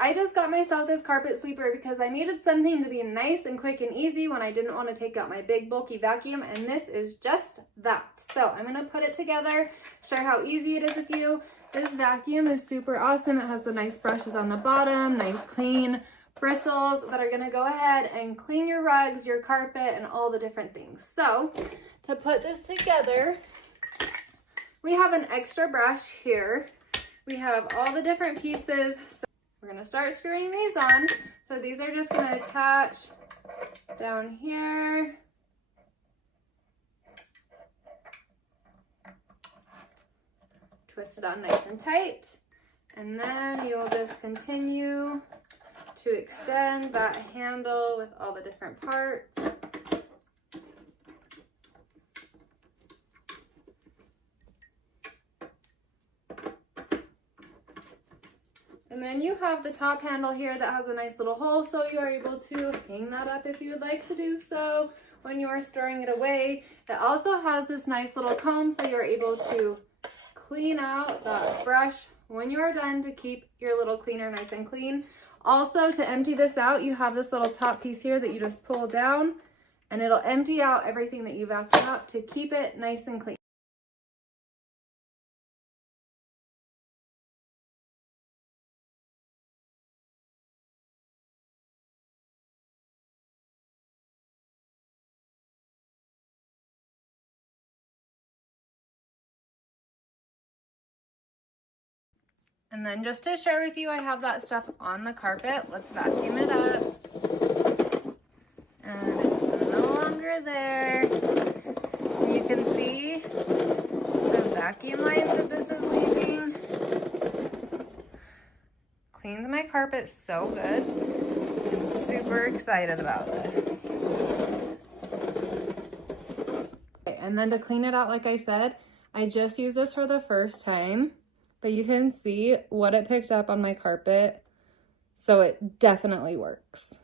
I just got myself this carpet sweeper because I needed something to be nice and quick and easy when I didn't want to take out my big bulky vacuum, and this is just that. So I'm going to put it together, show how easy it is with you. This vacuum is super awesome. It has the nice brushes on the bottom, nice clean bristles that are going to go ahead and clean your rugs, your carpet, and all the different things. So to put this together, we have an extra brush here. We have all the different pieces. So we're going to start screwing these on. So these are just going to attach down here. Twist it on nice and tight. And then you'll just continue to extend that handle with all the different parts. And then you have the top handle here that has a nice little hole, so you are able to hang that up if you would like to do so when you are storing it away. It also has this nice little comb, so you're able to clean out that brush when you are done to keep your little cleaner nice and clean. Also, to empty this out, you have this little top piece here that you just pull down, and it'll empty out everything that you vacuumed up to keep it nice and clean. And then just to share with you, I have that stuff on the carpet. Let's vacuum it up. And it's no longer there. You can see the vacuum lines that this is leaving. Cleans my carpet so good. I'm super excited about this. Okay, and then to clean it out, like I said, I just used this for the first time. But you can see what it picked up on my carpet, so it definitely works.